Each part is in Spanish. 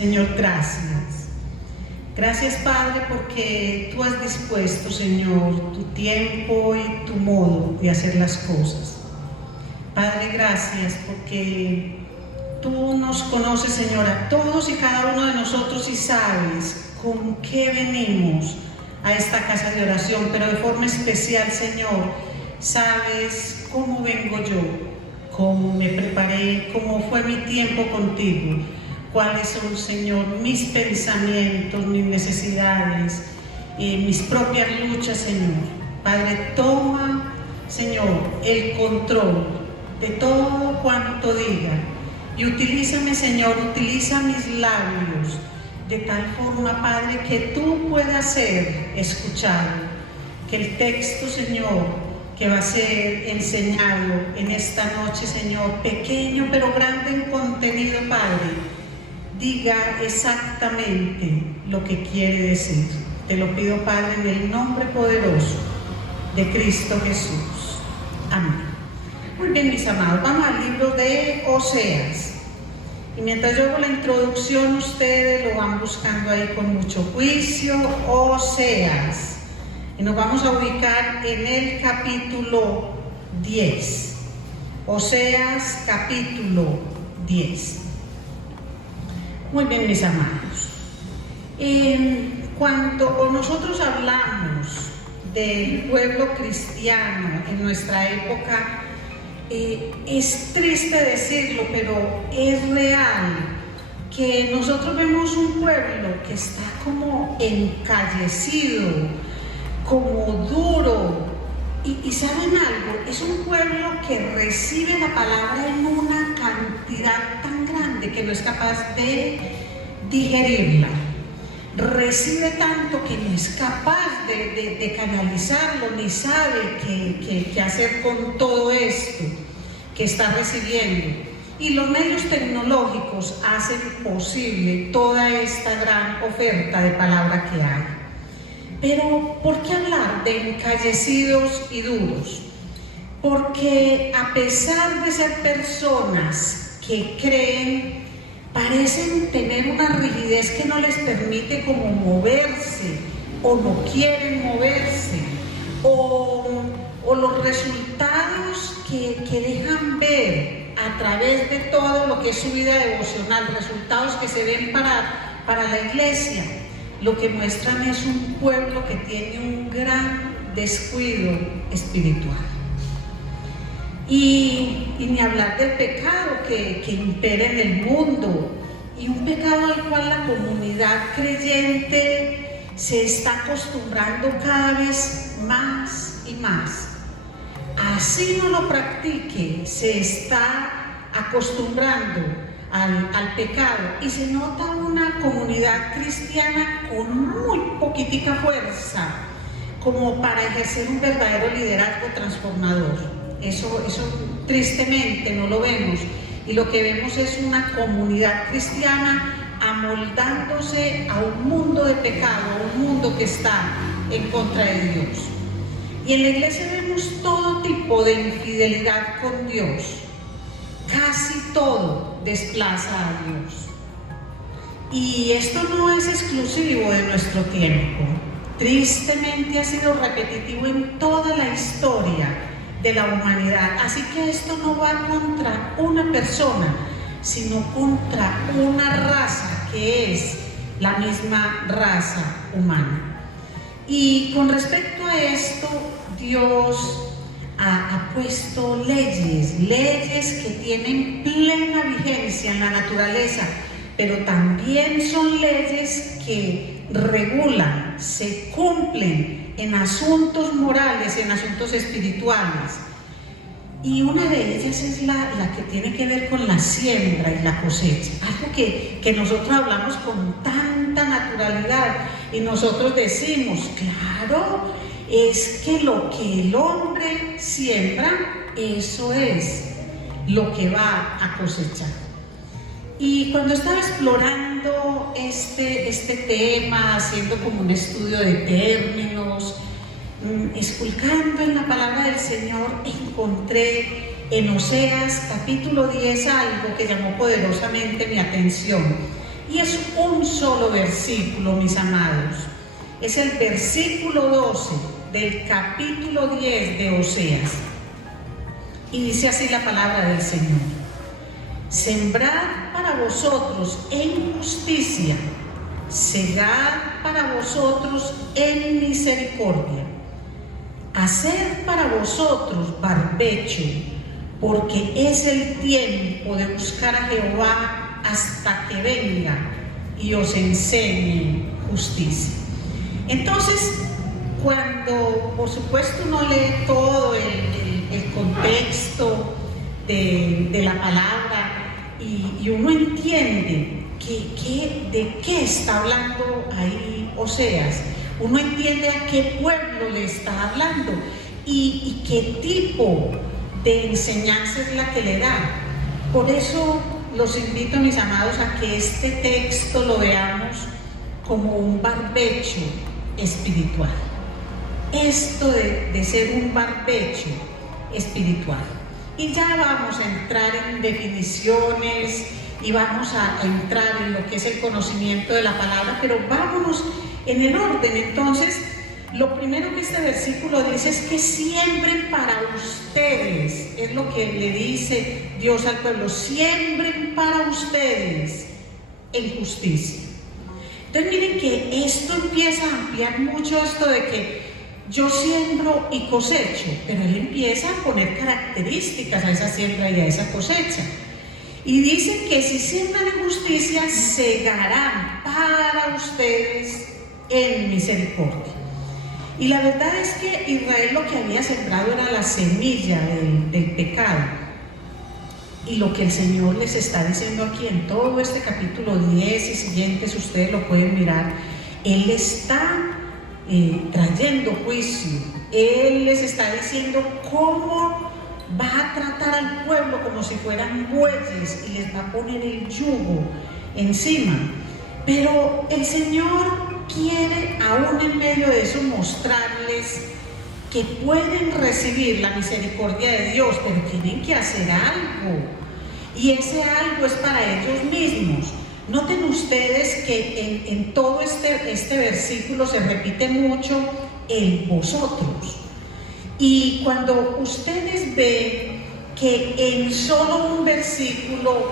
Señor, gracias. Gracias, Padre, porque tú has dispuesto, Señor, tu tiempo y tu modo de hacer las cosas. Padre, gracias porque tú nos conoces, Señor, a todos y cada uno de nosotros y sabes con qué venimos a esta casa de oración, pero de forma especial, Señor, sabes cómo vengo yo, cómo me preparé, cómo fue mi tiempo contigo, cuáles son, Señor, mis pensamientos, mis necesidades, mis propias luchas, Señor. Padre, toma, Señor, el control de todo cuanto diga y utilízame, Señor, utiliza mis labios de tal forma, Padre, que tú puedas ser escuchado, que el texto, Señor, que va a ser enseñado en esta noche, Señor, pequeño pero grande en contenido, Padre, diga exactamente lo que quiere decir. Te lo pido, Padre, en el nombre poderoso de Cristo Jesús. Amén. Muy bien, mis amados, vamos al libro de Oseas. Y mientras yo hago la introducción, ustedes lo van buscando ahí con mucho juicio. Oseas. Y nos vamos a ubicar en el capítulo 10. Oseas, capítulo 10. Muy bien, mis amados. Cuando nosotros hablamos del pueblo cristiano en nuestra época, es triste decirlo, pero es real que nosotros vemos un pueblo que está como encallecido, como duro, y ¿saben algo? Es un pueblo que recibe la palabra en una cantidad tan grande que no es capaz de digerirla. Recibe tanto que no es capaz de canalizarlo, ni sabe qué hacer con todo esto que está recibiendo. Y los medios tecnológicos hacen posible toda esta gran oferta de palabra que hay. Pero, ¿por qué hablar de encallecidos y duros? Porque a pesar de ser personas que creen, parecen tener una rigidez que no les permite como moverse, o no quieren moverse, o los resultados que dejan ver a través de todo lo que es su vida devocional, resultados que se ven para la iglesia, lo que muestran es un pueblo que tiene un gran descuido espiritual. Y ni hablar del pecado que impera en el mundo, y un pecado al cual la comunidad creyente se está acostumbrando cada vez más y más. Así no lo practique, se está acostumbrando al pecado, y se nota una comunidad cristiana con muy poquitica fuerza como para ejercer un verdadero liderazgo transformador. Eso tristemente no lo vemos, y lo que vemos es una comunidad cristiana amoldándose a un mundo de pecado, a un mundo que está en contra de Dios. Y en la iglesia vemos todo tipo de infidelidad con Dios. Casi todo desplaza a Dios. Y esto no es exclusivo de nuestro tiempo. Tristemente ha sido repetitivo en toda la historia de la humanidad. Así que esto no va contra una persona, sino contra una raza que es la misma raza humana. Y con respecto a esto, Dios ha puesto leyes que tienen plena vigencia en la naturaleza, pero también son leyes que regulan, se cumplen en asuntos morales, en asuntos espirituales. Y una de ellas es la que tiene que ver con la siembra y la cosecha, algo que nosotros hablamos con tanta naturalidad, y nosotros decimos, claro, es que lo que el hombre siembra, eso es lo que va a cosechar. Y cuando estaba explorando este tema, haciendo como un estudio de términos, esculcando en la palabra del Señor, encontré en Oseas capítulo 10 algo que llamó poderosamente mi atención. Y es un solo versículo, mis amados. Es el versículo 12 del capítulo 10 de Oseas. Y dice así la palabra del Señor: sembrad para vosotros en justicia, segad para vosotros en misericordia, haced para vosotros barbecho, porque es el tiempo de buscar a Jehová hasta que venga y os enseñe justicia. Entonces, cuando por supuesto uno lee todo el contexto de la palabra y uno entiende de qué está hablando ahí Oseas, uno entiende a qué pueblo le está hablando y qué tipo de enseñanza es la que le da. Por eso los invito, mis amados, a que este texto lo veamos como un barbecho espiritual. Esto de ser un barbecho espiritual. Y ya vamos a entrar en definiciones y vamos a entrar en lo que es el conocimiento de la palabra, pero vámonos en el orden. Entonces, lo primero que este versículo dice es que siembren para ustedes, es lo que le dice Dios al pueblo: siembren para ustedes en justicia. Entonces miren que esto empieza a ampliar mucho esto de que yo siembro y cosecho, pero él empieza a poner características a esa siembra y a esa cosecha. Y dice que si siembran en justicia, segarán para ustedes en misericordia. Y la verdad es que Israel lo que había sembrado era la semilla del pecado. Y lo que el Señor les está diciendo aquí en todo este capítulo 10 y siguientes, ustedes lo pueden mirar, Él está trayendo juicio. Él les está diciendo cómo va a tratar al pueblo como si fueran bueyes y les va a poner el yugo encima. Pero el Señor quiere, aún en medio de eso, mostrarles que pueden recibir la misericordia de Dios, pero tienen que hacer algo. Y ese algo es para ellos mismos. Noten ustedes que en todo este versículo se repite mucho el vosotros. Y cuando ustedes ven que en solo un versículo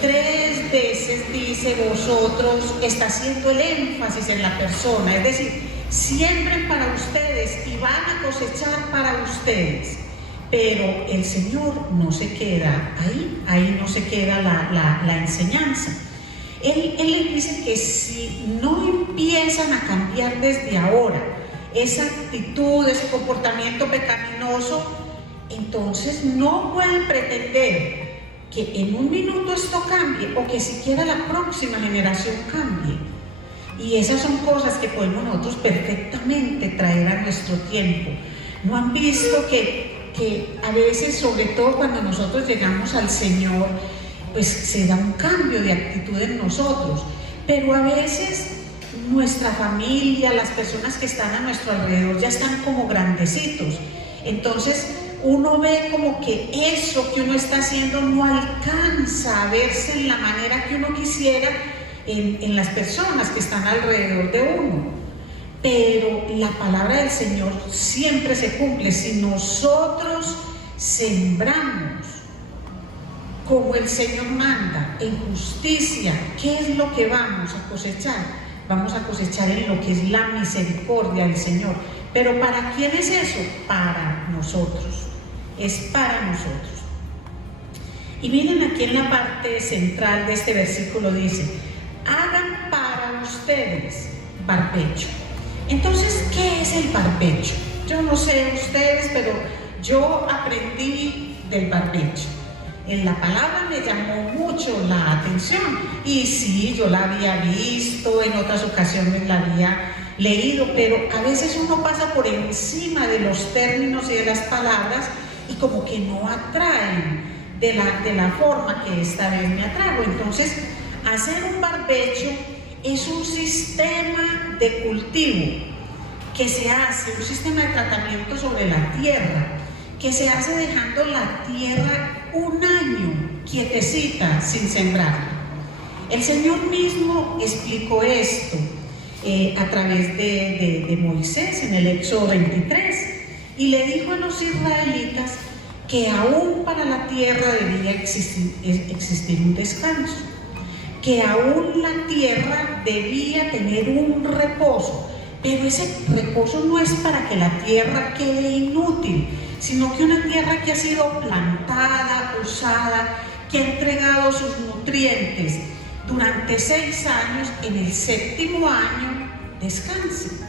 3 veces dice vosotros, está haciendo el énfasis en la persona, es decir, siembren para ustedes y van a cosechar para ustedes. Pero el Señor no se queda ahí no se queda la enseñanza. Él les dice que si no empiezan a cambiar desde ahora esa actitud, ese comportamiento pecaminoso, entonces no pueden pretender que en un minuto esto cambie o que siquiera la próxima generación cambie. Y esas son cosas que podemos nosotros perfectamente traer a nuestro tiempo. ¿No han visto que a veces, sobre todo cuando nosotros llegamos al Señor, pues se da un cambio de actitud en nosotros? Pero a veces nuestra familia, las personas que están a nuestro alrededor ya están como grandecitos. Entonces uno ve como que eso que uno está haciendo no alcanza a verse en la manera que uno quisiera en las personas que están alrededor de uno. Pero la palabra del Señor siempre se cumple. Si nosotros sembramos como el Señor manda, en justicia, ¿qué es lo que vamos a cosechar? Vamos a cosechar en lo que es la misericordia del Señor. ¿Pero para quién es eso? Para nosotros. Es para nosotros. Y miren aquí en la parte central de este versículo dice: hagan para ustedes barbecho. Entonces, ¿qué es el barbecho? Yo no sé ustedes, pero yo aprendí del barbecho. En la palabra me llamó mucho la atención y sí, yo la había visto, en otras ocasiones la había leído, pero a veces uno pasa por encima de los términos y de las palabras y como que no atraen de la forma que esta vez me atrajo. Entonces, hacer un barbecho es un sistema de cultivo que se hace, un sistema de tratamiento sobre la tierra, que se hace dejando la tierra un año quietecita sin sembrar. El Señor mismo explicó esto a través de Moisés en el Éxodo 23, y le dijo a los israelitas que aún para la tierra debía existir un descanso, que aún la tierra debía tener un reposo, pero ese reposo no es para que la tierra quede inútil, sino que una tierra que ha sido plantada, usada, que ha entregado sus nutrientes durante 6 años, en el 7º año descanse.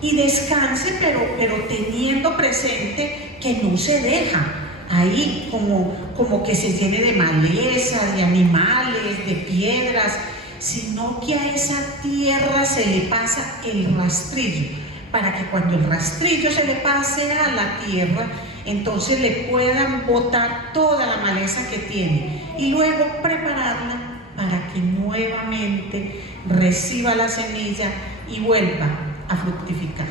Y descanse, pero teniendo presente que no se deja ahí como que se llene de malezas, de animales, de piedras, sino que a esa tierra se le pasa el rastrillo, para que cuando el rastrillo se le pase a la tierra, entonces le puedan botar toda la maleza que tiene y luego prepararla para que nuevamente reciba la semilla y vuelva a fructificar.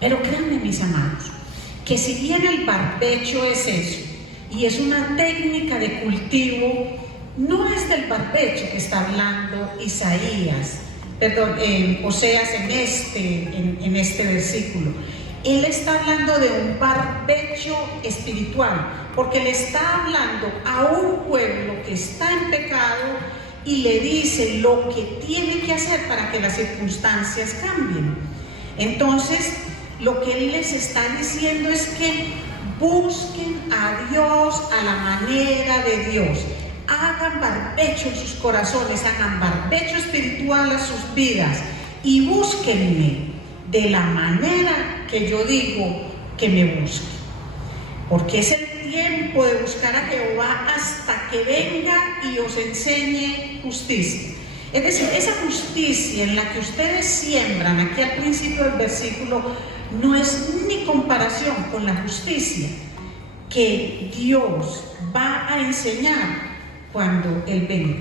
Pero créanme, mis amados, que si bien el barbecho es eso, y es una técnica de cultivo, no es del barbecho que está hablando Oseas en este versículo. Él está hablando de un barbecho espiritual, porque le está hablando a un pueblo que está en pecado y le dice lo que tiene que hacer para que las circunstancias cambien. Entonces, lo que él les está diciendo es que busquen a Dios a la manera de Dios. Hagan barbecho en sus corazones, hagan barbecho espiritual a sus vidas y búsquenme de la manera que yo digo que me busquen. Porque es el tiempo de buscar a Jehová hasta que venga y os enseñe justicia. Es decir, esa justicia en la que ustedes siembran aquí al principio del versículo no es ni comparación con la justicia que Dios va a enseñar cuando Él venga.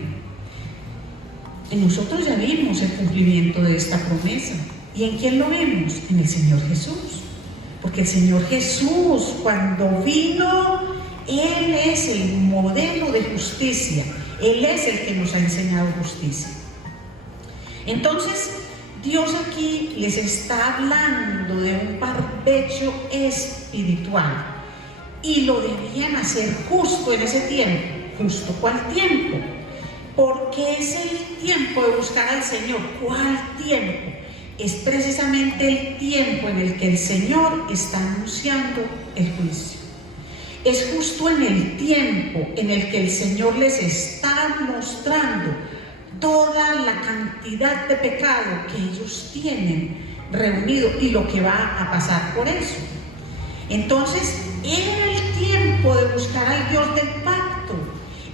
Y nosotros ya vimos el cumplimiento de esta promesa. ¿Y en quién lo vimos? En el Señor Jesús. Porque el Señor Jesús, cuando vino, Él es el modelo de justicia. Él es el que nos ha enseñado justicia. Entonces, Dios aquí les está hablando de un barbecho espiritual. Y lo debían hacer justo en ese tiempo. ¿Justo cuál tiempo? Porque es el tiempo de buscar al Señor. ¿Cuál tiempo? Es precisamente el tiempo en el que el Señor está anunciando el juicio. Es justo en el tiempo en el que el Señor les está mostrando toda la cantidad de pecado que ellos tienen reunido y lo que va a pasar por eso. Entonces, era el tiempo de buscar al Dios del pacto,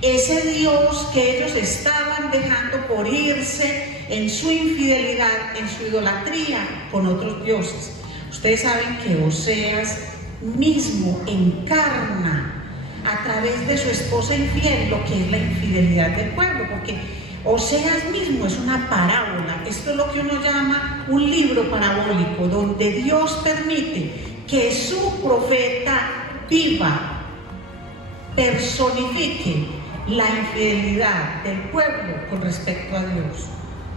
ese Dios que ellos estaban dejando por irse en su infidelidad, en su idolatría con otros dioses. Ustedes saben que Oseas mismo encarna a través de su esposa infiel lo que es la infidelidad del pueblo, porque Oseas mismo es una parábola. Esto es lo que uno llama un libro parabólico, donde Dios permite que su profeta viva, personifique la infidelidad del pueblo con respecto a Dios.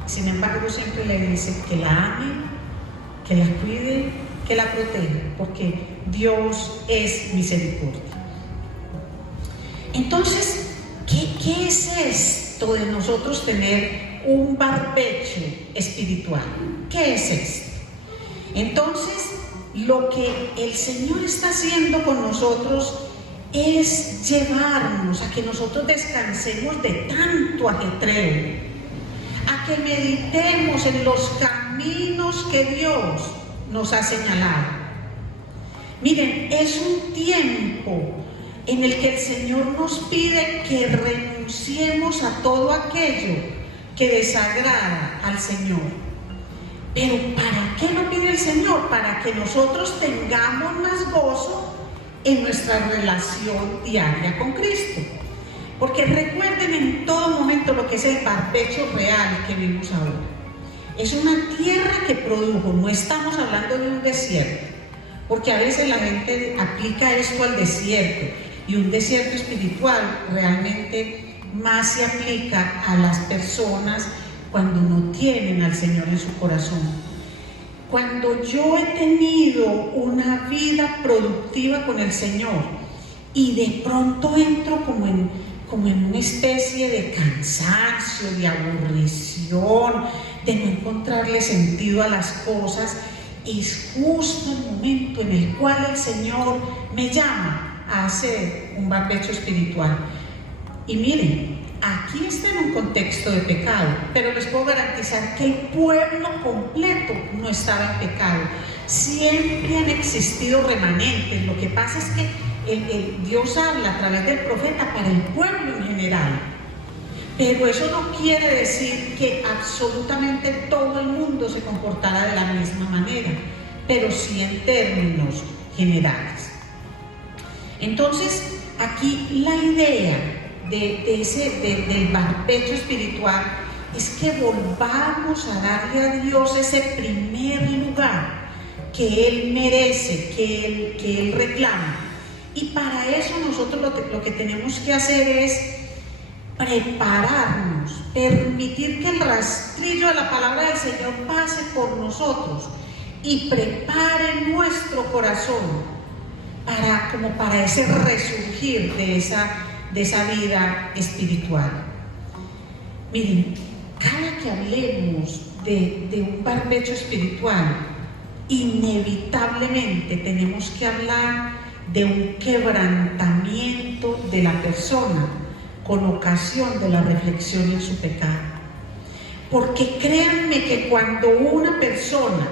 Sin embargo, siempre le dice que la ame, que la cuide, que la proteja, porque Dios es misericordia. Entonces, ¿qué es esto de nosotros tener un barbecho espiritual? ¿Qué es esto? Entonces, lo que el Señor está haciendo con nosotros es llevarnos a que nosotros descansemos de tanto ajetreo, a que meditemos en los caminos que Dios nos ha señalado. Miren, es un tiempo en el que el Señor nos pide que renunciemos a todo aquello que desagrada al Señor. Pero ¿para qué lo pide el Señor? Para que nosotros tengamos más gozo en nuestra relación diaria con Cristo. Porque recuerden en todo momento lo que es el barbecho real que vimos ahora. Es una tierra que produjo, no estamos hablando de un desierto, porque a veces la gente aplica esto al desierto, y un desierto espiritual realmente más se aplica a las personas cuando no tienen al Señor en su corazón. Cuando yo he tenido una vida productiva con el Señor y de pronto entro como en una especie de cansancio, de aburrición, de no encontrarle sentido a las cosas, es justo el momento en el cual el Señor me llama a hacer un barbecho espiritual. Y miren, aquí está en un contexto de pecado, pero les puedo garantizar que el pueblo completo no estaba en pecado. Siempre han existido remanentes. Lo que pasa es que Dios habla a través del profeta para el pueblo en general. Pero eso no quiere decir que absolutamente todo el mundo se comportara de la misma manera, pero sí en términos generales. Entonces, aquí la idea del barbecho espiritual es que volvamos a darle a Dios ese primer lugar que Él merece, que Él reclama. Y para eso nosotros lo que tenemos que hacer es prepararnos, permitir que el rastrillo de la palabra del Señor pase por nosotros y prepare nuestro corazón para ese resurgir de esa vida espiritual. Miren, cada que hablemos de un barbecho espiritual, inevitablemente tenemos que hablar de un quebrantamiento de la persona con ocasión de la reflexión en su pecado. Porque créanme que cuando una persona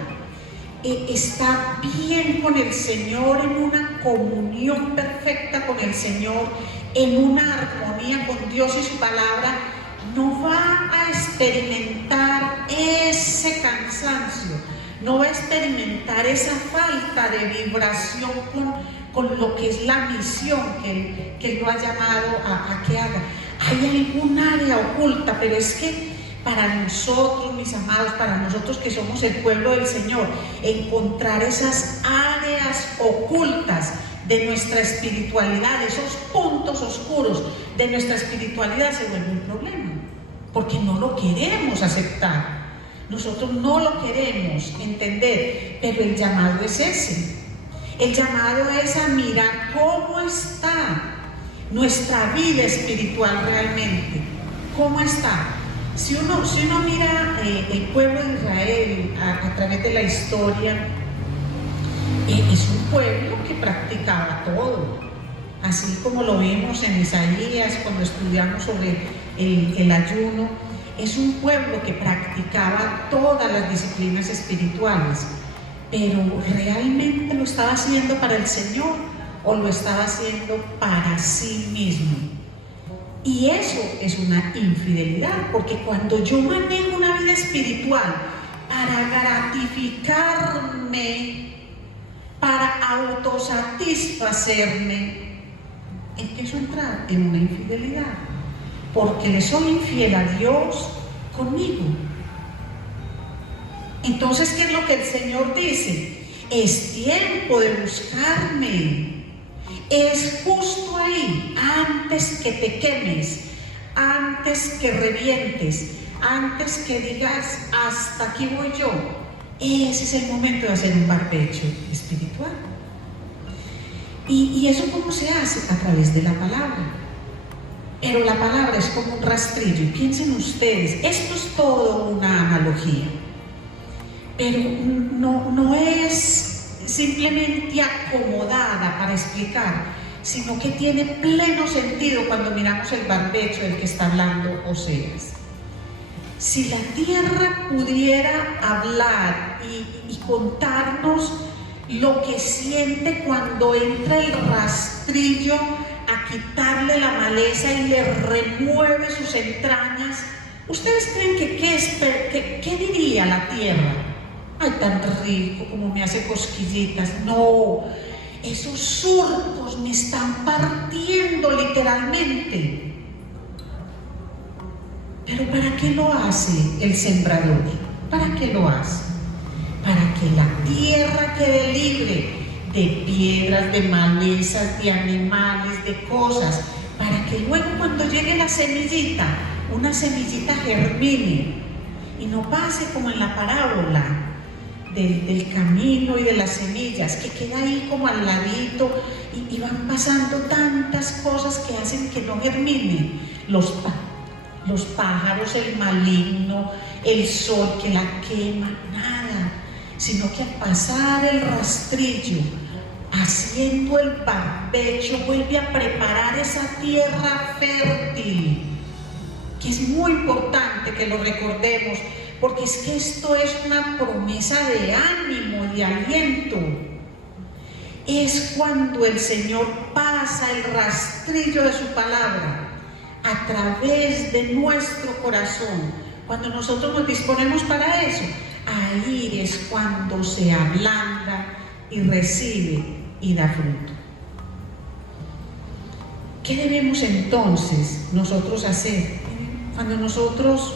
está bien con el Señor, en una comunión perfecta con el Señor, en una armonía con Dios y su palabra, no va a experimentar ese cansancio, no va a experimentar esa falta de vibración con lo que es la misión que Él lo ha llamado a que haga. Hay algún área oculta, pero es que para nosotros, mis amados, para nosotros que somos el pueblo del Señor, encontrar esas áreas ocultas de nuestra espiritualidad, esos puntos oscuros de nuestra espiritualidad, se vuelve un problema, porque no lo queremos aceptar, nosotros no lo queremos entender, pero el llamado es ese. El llamado es a mirar cómo está nuestra vida espiritual realmente, cómo está. Si uno mira el pueblo de Israel a través de la historia, es un pueblo que practicaba todo, así como lo vimos en Isaías cuando estudiamos sobre el ayuno. Es un pueblo que practicaba todas las disciplinas espirituales, pero ¿realmente lo estaba haciendo para el Señor o lo estaba haciendo para sí mismo? Y eso es una infidelidad, porque cuando yo manejo una vida espiritual para gratificarme, para autosatisfacerme, empiezo a entrar en una infidelidad, porque le soy infiel a Dios conmigo. Entonces, ¿qué es lo que el Señor dice? Es tiempo de buscarme. Es justo ahí, antes que te quemes, antes que revientes, antes que digas, hasta aquí voy yo. Ese es el momento de hacer un barbecho espiritual. ¿Y eso cómo se hace? A través de la palabra. Pero la palabra es como un rastrillo. Y piensen ustedes, esto es todo una analogía. Pero no es simplemente acomodada para explicar, sino que tiene pleno sentido cuando miramos el barbecho del que está hablando Oseas. Si la tierra pudiera hablar y contarnos lo que siente cuando entra el rastrillo a quitarle la maleza y le remueve sus entrañas, ¿ustedes creen que qué diría la tierra? Ay, tan rico, como me hace cosquillitas. No, esos surcos me están partiendo literalmente. Pero ¿para qué lo hace el sembrador? ¿Para qué lo hace? Para que la tierra quede libre de piedras, de malezas, de animales, de cosas, para que luego cuando llegue la semillita, una semillita germine y no pase como en la parábola del camino y de las semillas, que queda ahí como al ladito y van pasando tantas cosas que hacen que no germine. Los pájaros, el maligno, el sol que la quema, nada, sino que al pasar el rastrillo, haciendo el barbecho, vuelve a preparar esa tierra fértil, que es muy importante que lo recordemos, porque es que esto es una promesa de ánimo, de aliento. Es cuando el Señor pasa el rastrillo de su palabra a través de nuestro corazón. Cuando nosotros nos disponemos para eso, ahí es cuando se ablanda y recibe y da fruto. ¿Qué debemos entonces nosotros hacer? Cuando nosotros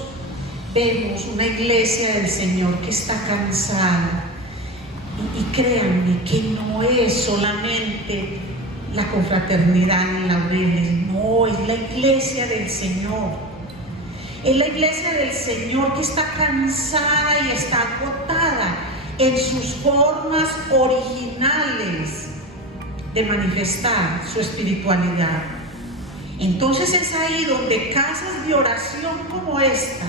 vemos una iglesia del Señor que está cansada, y créanme que no es solamente la confraternidad en Laureles, no, es la iglesia del Señor. Es la iglesia del Señor que está cansada y está agotada en sus formas originales de manifestar su espiritualidad. Entonces es ahí donde casas de oración como esta,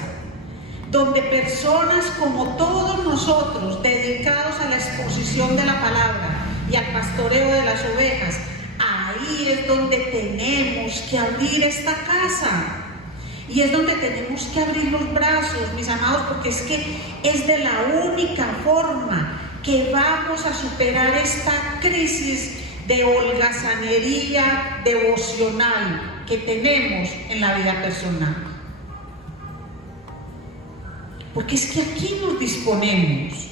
donde personas como todos nosotros, dedicados a la exposición de la palabra y al pastoreo de las ovejas, ahí es donde tenemos que abrir esta casa. Y es donde tenemos que abrir los brazos, mis amados, porque es que es de la única forma que vamos a superar esta crisis de holgazanería devocional que tenemos en la vida personal. Porque es que aquí nos disponemos,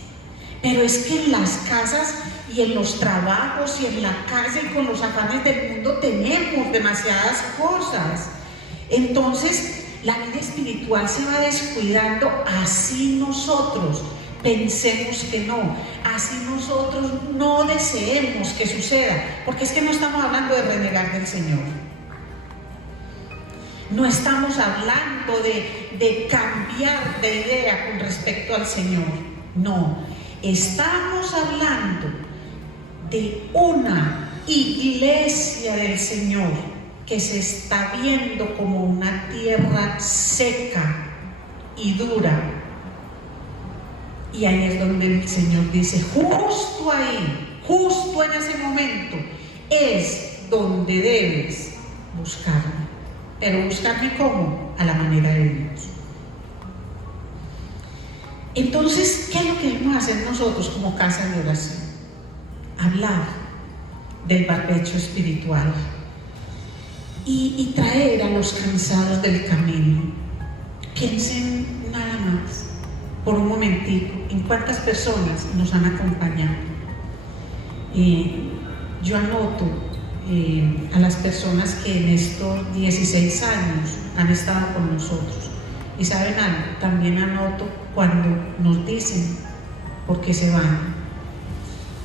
pero es que en las casas y en los trabajos y en la calle y con los afanes del mundo tenemos demasiadas cosas. Entonces la vida espiritual se va descuidando, así nosotros pensemos que no, así nosotros no deseemos que suceda, porque es que no estamos hablando de renegar del Señor. No estamos hablando de cambiar de idea con respecto al Señor. No, estamos hablando de una iglesia del Señor que se está viendo como una tierra seca y dura. Y ahí es donde el Señor dice, justo ahí, justo en ese momento, es donde debes buscarme. Pero buscarme ¿cómo? A la manera de Dios. Entonces, ¿qué es lo que debemos hacer nosotros como casa de oración? Hablar del barbecho espiritual y traer a los cansados del camino. Piensen nada más, por un momentico, en cuántas personas nos han acompañado. Yo anoto a las personas que en estos 16 años han estado con nosotros. Y saben algo, también anoto cuando nos dicen por qué se van.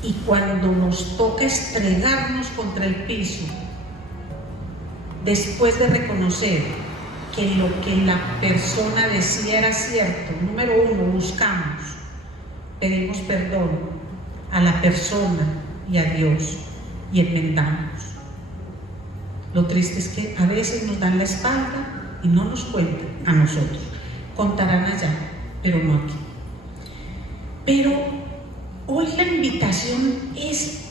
Y cuando nos toca estregarnos contra el piso, después de reconocer que lo que la persona decía era cierto, número uno, buscamos, pedimos perdón a la persona y a Dios y enmendamos. Lo triste es que a veces nos dan la espalda y no nos cuentan a nosotros. Contarán allá, pero no aquí. Pero hoy la invitación es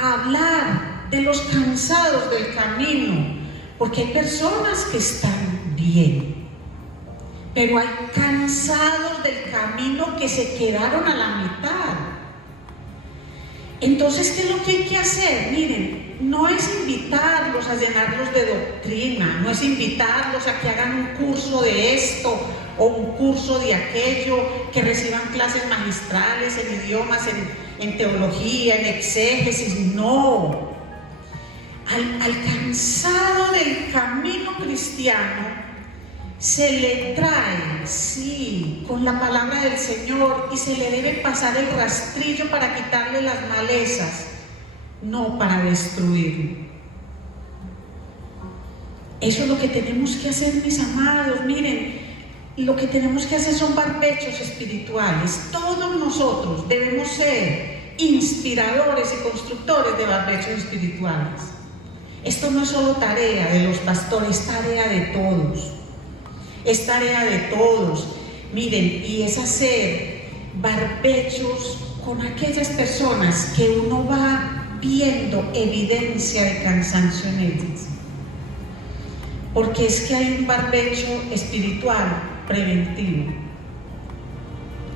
hablar de los cansados del camino, porque hay personas que están bien, pero hay cansados del camino que se quedaron a la mitad. Entonces, ¿qué es lo que hay que hacer? Miren, no es invitarlos a llenarlos de doctrina, no es invitarlos a que hagan un curso de esto o un curso de aquello, que reciban clases magistrales en idiomas, en teología, en exégesis. No. Al cansado del camino cristiano se le trae, sí, con la palabra del Señor, y se le debe pasar el rastrillo para quitarle las malezas, no para destruirlo. Eso es lo que tenemos que hacer, mis amados. Miren, lo que tenemos que hacer son barbechos espirituales. Todos nosotros debemos ser inspiradores y constructores de barbechos espirituales. Esto no es solo tarea de los pastores, es tarea de todos. Es tarea de todos. Miren, y es hacer barbechos con aquellas personas que uno va viendo evidencia de cansancio en ellas. Porque es que hay un barbecho espiritual preventivo.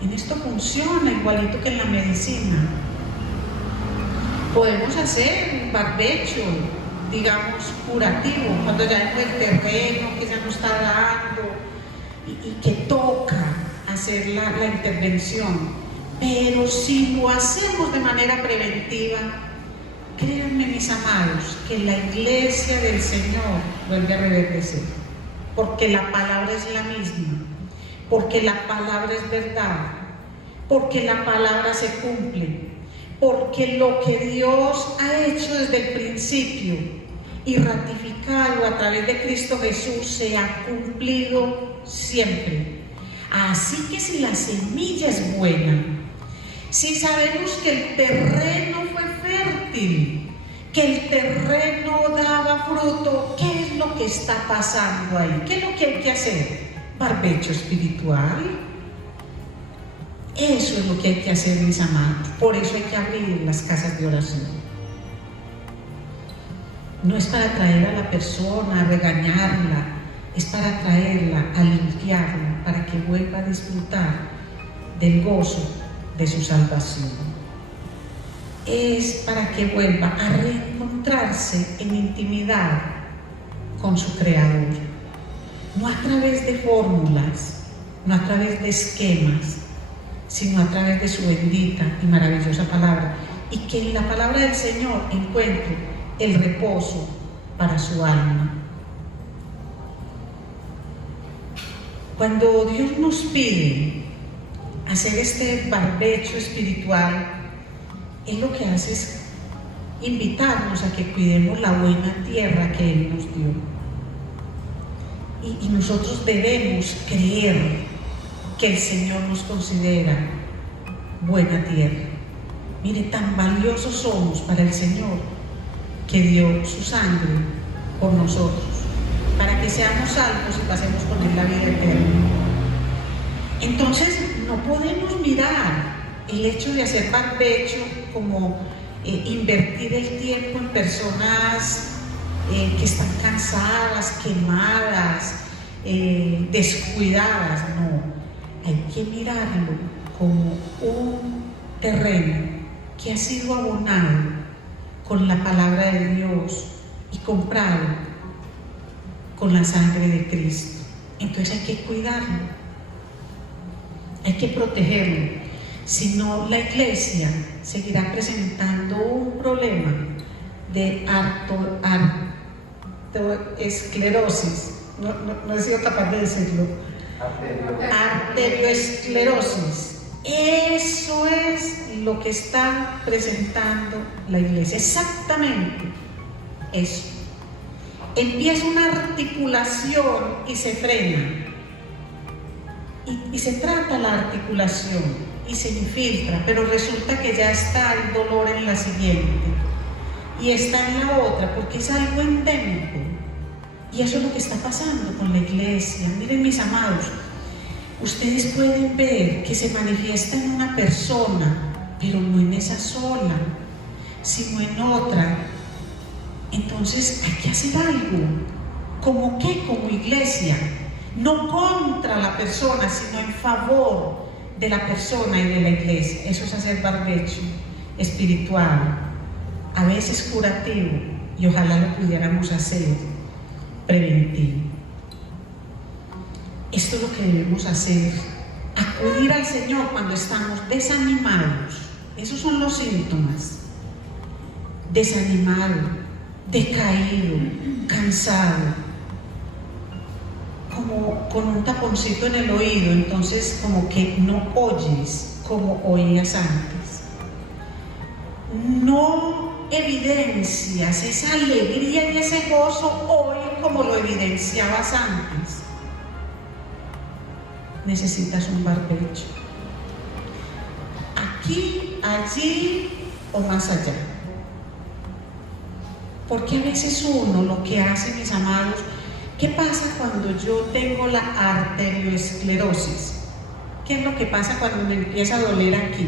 En esto funciona igualito que en la medicina. Podemos hacer un barbecho, digamos, curativo, cuando ya en el terreno que ya no está dando y que toca hacer la intervención. Pero si lo hacemos de manera preventiva, créanme, mis amados, que la iglesia del Señor vuelve a reverdecer, porque la palabra es la misma, porque la palabra es verdad, porque la palabra se cumple, porque lo que Dios ha hecho desde el principio y ratificado a través de Cristo Jesús se ha cumplido siempre. Así que si la semilla es buena, si sabemos que el terreno fue fértil, que el terreno daba fruto, ¿qué es lo que está pasando ahí? ¿Qué es lo que hay que hacer? Barbecho espiritual. Eso es lo que hay que hacer, mis amados. Por eso hay que abrir las casas de oración. No es para traer a la persona, a regañarla, es para traerla, a limpiarla, para que vuelva a disfrutar del gozo de su salvación. Es para que vuelva a reencontrarse en intimidad con su Creador, no a través de fórmulas, no a través de esquemas, sino a través de su bendita y maravillosa palabra, y que en la palabra del Señor encuentre el reposo para su alma. Cuando Dios nos pide hacer este barbecho espiritual, Él lo que hace es invitarnos a que cuidemos la buena tierra que Él nos dio. Y nosotros debemos creer que el Señor nos considera buena tierra. Mire, tan valiosos somos para el Señor que dio su sangre por nosotros, para que seamos salvos y pasemos con Él la vida eterna. Entonces, no podemos mirar el hecho de hacer barbecho como invertir el tiempo en personas que están cansadas, quemadas, descuidadas. No, hay que mirarlo como un terreno que ha sido abonado con la palabra de Dios y comprado con la sangre de Cristo. Entonces hay que cuidarlo, hay que protegerlo. Si no, la iglesia seguirá presentando un problema de arteriosclerosis. No he sido capaz de decirlo. Arteriosclerosis. Eso es lo que está presentando la iglesia. Exactamente eso. Empieza una articulación y se frena. Y se trata la articulación y se infiltra, pero resulta que ya está el dolor en la siguiente y está en la otra, porque es algo endémico. Y eso es lo que está pasando con la iglesia. Miren, mis amados, ustedes pueden ver que se manifiesta en una persona, pero no en esa sola, sino en otra. Entonces hay que hacer algo. ¿Cómo qué? Como iglesia, no contra la persona, sino en favor de la persona y de la iglesia. Eso es hacer barbecho espiritual, a veces curativo, y ojalá lo pudiéramos hacer preventivo. Esto es lo que debemos hacer: acudir al Señor cuando estamos desanimados. Esos son los síntomas: desanimado, decaído, cansado, como con un taponcito en el oído, entonces como que no oyes como oías antes. No evidencias esa alegría y ese gozo hoy como lo evidenciabas antes, necesitas un barbecho. Aquí, allí o más allá. Porque a veces uno lo que hace, mis amados, ¿qué pasa cuando yo tengo la arterioesclerosis? ¿Qué es lo que pasa cuando me empieza a doler aquí?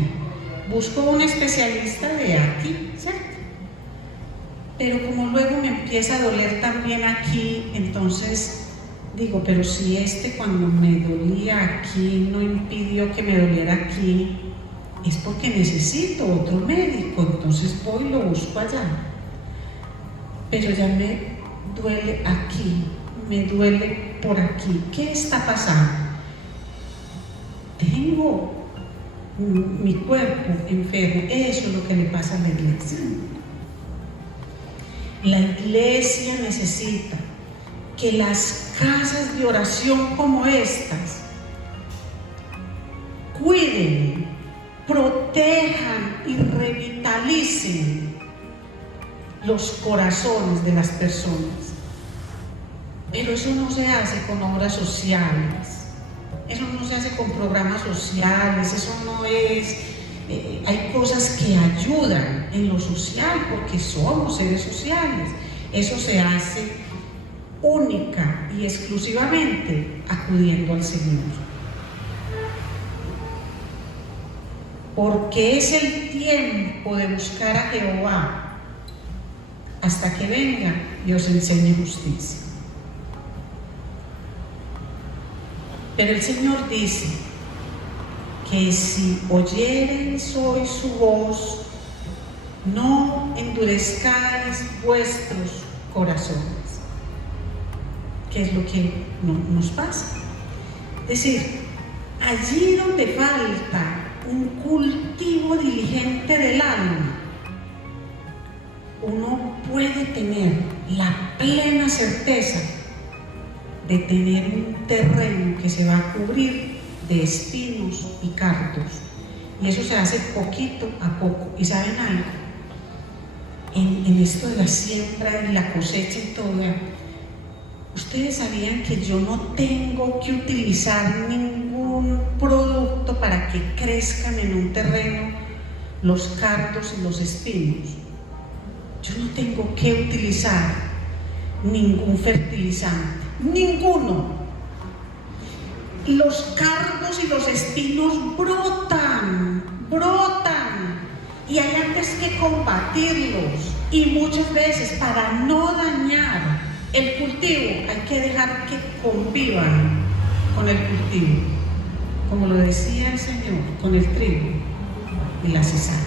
Busco un especialista de aquí, ¿cierto? Pero como luego me empieza a doler también aquí, entonces digo, pero si cuando me dolía aquí no impidió que me doliera aquí, es porque necesito otro médico, entonces voy y lo busco allá. Pero ya me duele aquí, me duele por aquí. ¿Qué está pasando? Tengo mi cuerpo enfermo. Eso es lo que le pasa a la iglesia. La iglesia necesita que las casas de oración como estas cuiden, protejan y revitalicen los corazones de las personas. Pero eso no se hace con obras sociales, eso no se hace con programas sociales, eso no es... hay cosas que ayudan en lo social porque somos seres sociales. Eso se hace única y exclusivamente acudiendo al Señor. Porque es el tiempo de buscar a Jehová hasta que venga y os enseñe justicia. Pero el Señor dice que si oyereis hoy su voz, no endurezcáis vuestros corazones. ¿Qué es lo que nos pasa? Es decir, allí donde falta un cultivo diligente del alma, uno puede tener la plena certeza de tener un terreno que se va a cubrir de espinos y cardos, y eso se hace poquito a poco. ¿Y saben algo? En esto de la siembra y la cosecha y todo, ustedes sabían que yo no tengo que utilizar ningún producto para que crezcan en un terreno los cardos y los espinos. Yo no tengo que utilizar ningún fertilizante, ninguno. Los cardos y los espinos brotan, y hay antes que combatirlos, y muchas veces para no dañar el cultivo hay que dejar que convivan con el cultivo, como lo decía el Señor con el trigo y la cizaña.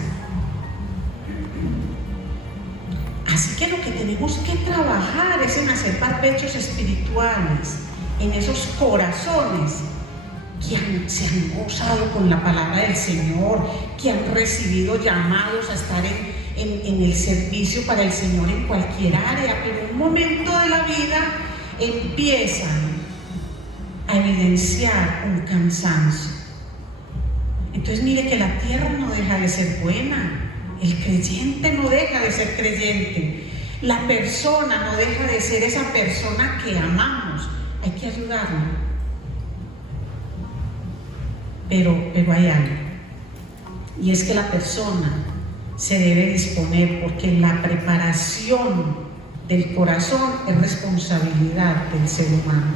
Así que lo que tenemos que trabajar es en hacer barbechos espirituales en esos corazones que se han gozado con la palabra del Señor, que han recibido llamados a estar en el servicio para el Señor en cualquier área, pero en un momento de la vida empiezan a evidenciar un cansancio. Entonces mire que la tierra no deja de ser buena, el creyente no deja de ser creyente, la persona no deja de ser esa persona que amamos, hay que ayudarla. Pero hay algo, y es que la persona se debe disponer, porque la preparación del corazón es responsabilidad del ser humano,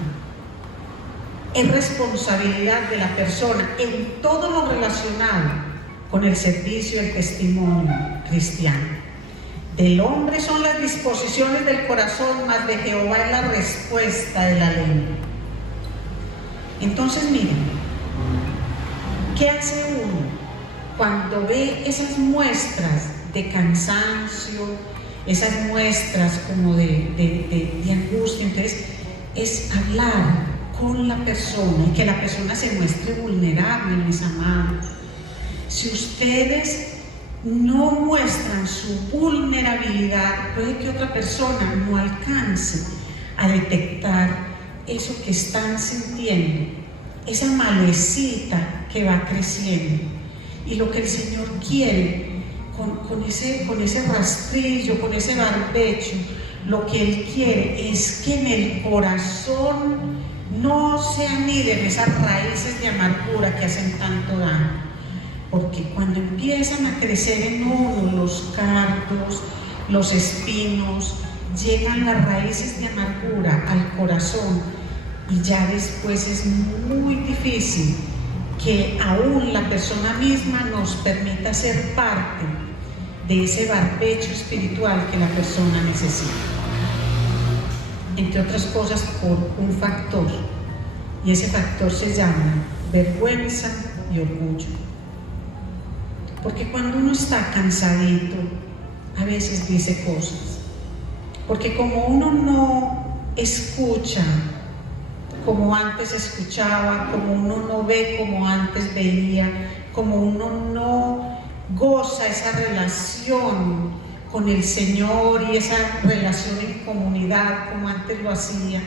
es responsabilidad de la persona en todo lo relacionado con el servicio y el testimonio cristiano. Del hombre son las disposiciones del corazón, mas de Jehová es la respuesta de la lengua. Entonces miren, ¿qué hace uno cuando ve esas muestras de cansancio, esas muestras como de angustia? Entonces es hablar con la persona y que la persona se muestre vulnerable, mis amados. Si ustedes no muestran su vulnerabilidad, puede que otra persona no alcance a detectar eso que están sintiendo, esa malecita que va creciendo. Y lo que el Señor quiere con ese rastrillo, con ese barbecho, lo que Él quiere es que en el corazón no se aniden esas raíces de amargura que hacen tanto daño. Porque cuando empiezan a crecer en uno los cardos, los espinos, llegan las raíces de amargura al corazón y ya después es muy difícil que aún la persona misma nos permita ser parte de ese barbecho espiritual que la persona necesita. Entre otras cosas por un factor, y ese factor se llama vergüenza y orgullo. Porque cuando uno está cansadito, a veces dice cosas. Porque como uno no escucha como antes escuchaba, como uno no ve como antes veía, como uno no goza esa relación con el Señor y esa relación en comunidad como antes lo hacía,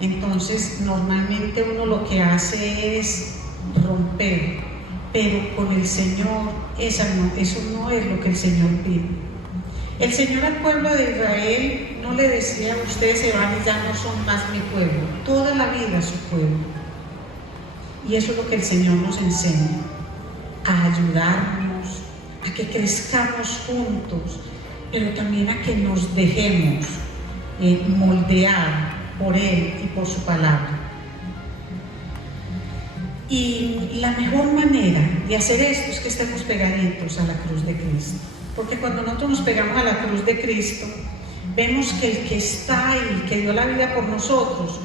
entonces normalmente uno lo que hace es romper, pero con el Señor eso no es lo que el Señor pide. El Señor al pueblo de Israel no le decía: ustedes se van y ya no son más mi pueblo, toda la vida su pueblo. Y eso es lo que el Señor nos enseña, a ayudarnos, a que crezcamos juntos, pero también a que nos dejemos moldear por Él y por su palabra. Y la mejor manera de hacer esto es que estemos pegaditos a la cruz de Cristo. Porque cuando nosotros nos pegamos a la cruz de Cristo, vemos que el que está ahí, que dio la vida por nosotros,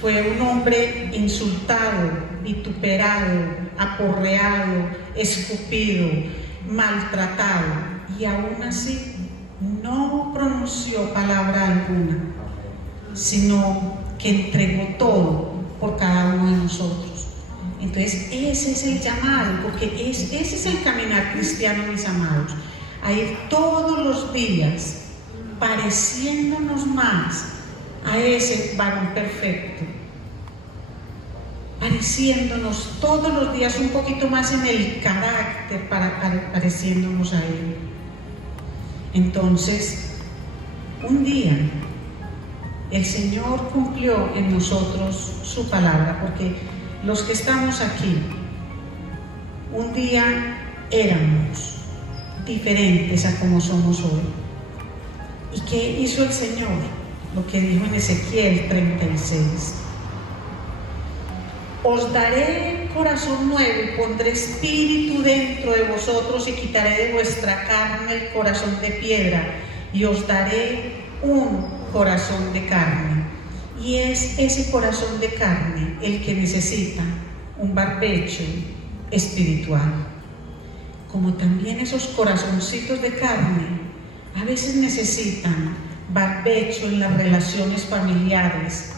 fue un hombre insultado, vituperado, aporreado, escupido, maltratado, y aún así no pronunció palabra alguna, sino que entregó todo por cada uno de nosotros. Entonces ese es el llamado, porque ese es el caminar cristiano, mis amados, a ir todos los días pareciéndonos más a ese varón perfecto, pareciéndonos todos los días un poquito más en el carácter, pareciéndonos a Él. Entonces, un día el Señor cumplió en nosotros su palabra, porque los que estamos aquí, un día éramos diferentes a como somos hoy. ¿Y qué hizo el Señor? Lo que dijo en Ezequiel 36. Os daré corazón nuevo y pondré espíritu dentro de vosotros y quitaré de vuestra carne el corazón de piedra y os daré un corazón de carne. Y es ese corazón de carne el que necesita un barbecho espiritual. Como también esos corazoncitos de carne a veces necesitan barbecho en las relaciones familiares,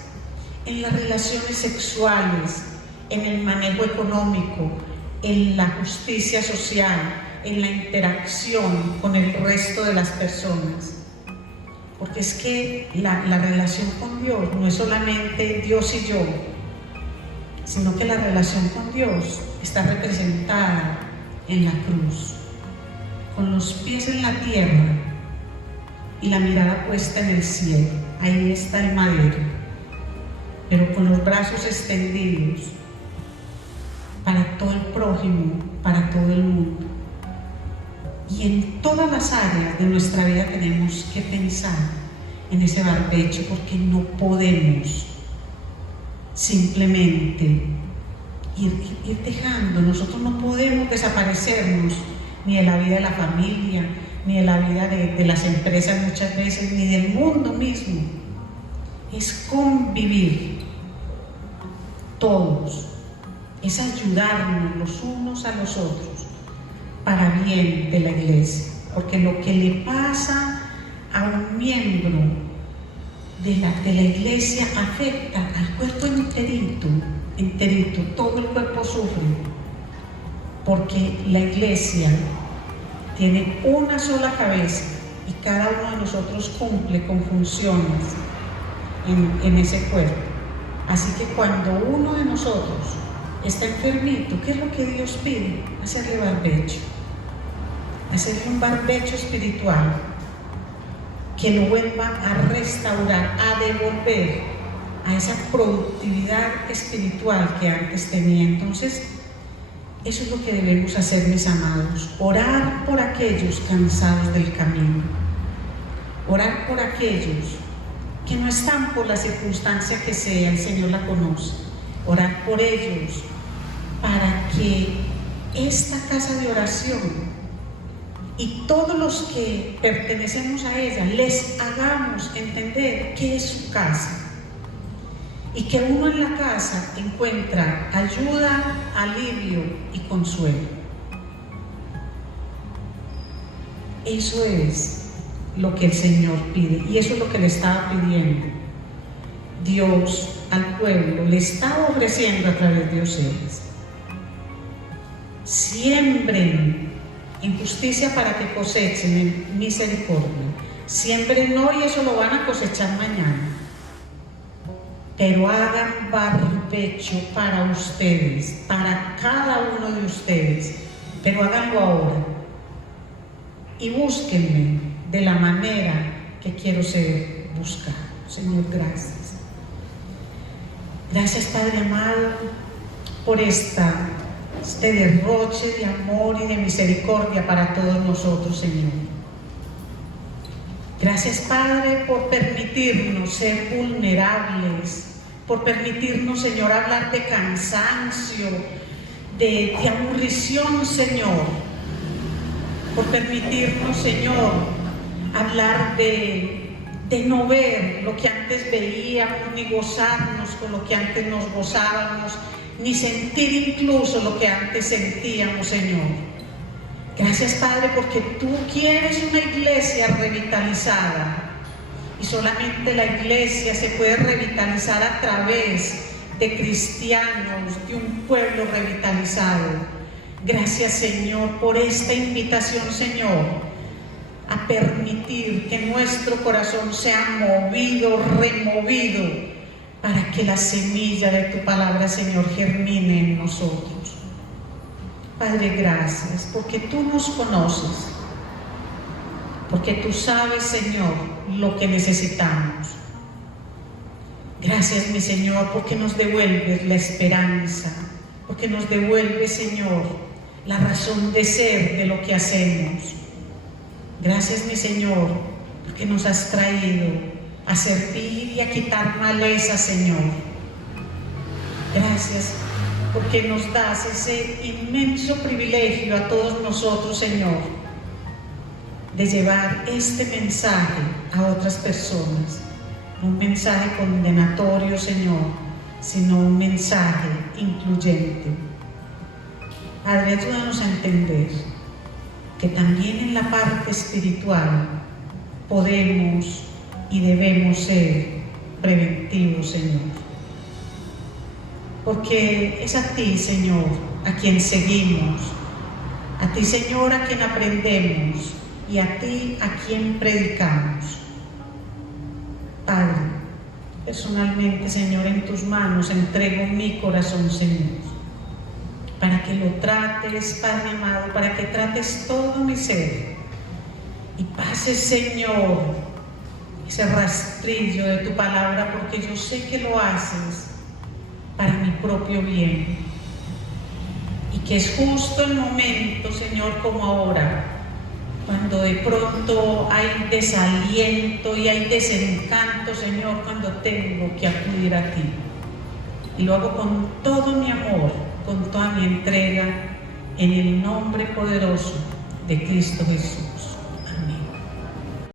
en las relaciones sexuales, en el manejo económico, en la justicia social, en la interacción con el resto de las personas. Porque es que la relación con Dios no es solamente Dios y yo, sino que la relación con Dios está representada en la cruz, con los pies en la tierra y la mirada puesta en el cielo. Ahí está el madero, pero con los brazos extendidos para todo el prójimo, para todo el mundo. Y en todas las áreas de nuestra vida tenemos que pensar en ese barbecho, porque no podemos simplemente ir dejando. Nosotros no podemos desaparecernos ni de la vida de la familia, ni de la vida de las empresas muchas veces, ni del mundo mismo. Es convivir todos, es ayudarnos los unos a los otros para bien de la iglesia, porque lo que le pasa a un miembro de la iglesia afecta al cuerpo enterito, todo el cuerpo sufre, porque la iglesia tiene una sola cabeza y cada uno de nosotros cumple con funciones en ese cuerpo. Así que cuando uno de nosotros está enfermito, ¿qué es lo que Dios pide? Hacerle barbecho, hacerle un barbecho espiritual, que lo vuelva a restaurar, a devolver a esa productividad espiritual que antes tenía. Entonces, eso es lo que debemos hacer, mis amados: orar por aquellos cansados del camino, orar por aquellos que no están por la circunstancia que sea, el Señor la conoce, orar por ellos para que esta casa de oración y todos los que pertenecemos a ella les hagamos entender que es su casa y que uno en la casa encuentra ayuda, alivio y consuelo. Eso es lo que el Señor pide, y eso es lo que le estaba pidiendo Dios al pueblo, le estaba ofreciendo a través de Oseas. Siembren en justicia para que cosechen en misericordia. Siembren hoy, eso lo van a cosechar mañana. Pero hagan barbecho para ustedes, para cada uno de ustedes, pero háganlo ahora. Y búsquenme de la manera que quiero ser buscado. Señor, gracias. Gracias, Padre amado, por este derroche de amor y de misericordia para todos nosotros, Señor. Gracias, Padre, por permitirnos ser vulnerables, por permitirnos, Señor, hablar de cansancio, de aburrición, Señor, por permitirnos, Señor, hablar de no ver lo que antes veíamos, ni gozarnos con lo que antes nos gozábamos, ni sentir incluso lo que antes sentíamos, Señor. Gracias, Padre, porque tú quieres una iglesia revitalizada, y solamente la iglesia se puede revitalizar a través de cristianos, de un pueblo revitalizado. Gracias, Señor, por esta invitación, Señor, a permitir que nuestro corazón sea movido, removido, para que la semilla de tu palabra, Señor, germine en nosotros. Padre, gracias, porque tú nos conoces, porque tú sabes, Señor, lo que necesitamos. Gracias, mi Señor, porque nos devuelves la esperanza, porque nos devuelves, Señor, la razón de ser de lo que hacemos. Gracias, mi Señor, porque nos has traído a servir y a quitar maleza, Señor. Gracias, porque nos das ese inmenso privilegio a todos nosotros, Señor, de llevar este mensaje a otras personas. No un mensaje condenatorio, Señor, sino un mensaje incluyente. Padre, ayúdanos a entender que también en la parte espiritual podemos y debemos ser preventivos, Señor. Porque es a ti, Señor, a quien seguimos, a ti, Señor, a quien aprendemos, y a ti, a quien predicamos. Padre, personalmente, Señor, en tus manos entrego mi corazón, Señor, para que lo trates, Padre amado, para que trates todo mi ser y pases, Señor, ese rastrillo de tu palabra, porque yo sé que lo haces para mi propio bien, y que es justo el momento, Señor, como ahora, cuando de pronto hay desaliento y hay desencanto, Señor, cuando tengo que acudir a ti, y lo hago con todo mi amor, con toda mi entrega, en el nombre poderoso de Cristo Jesús.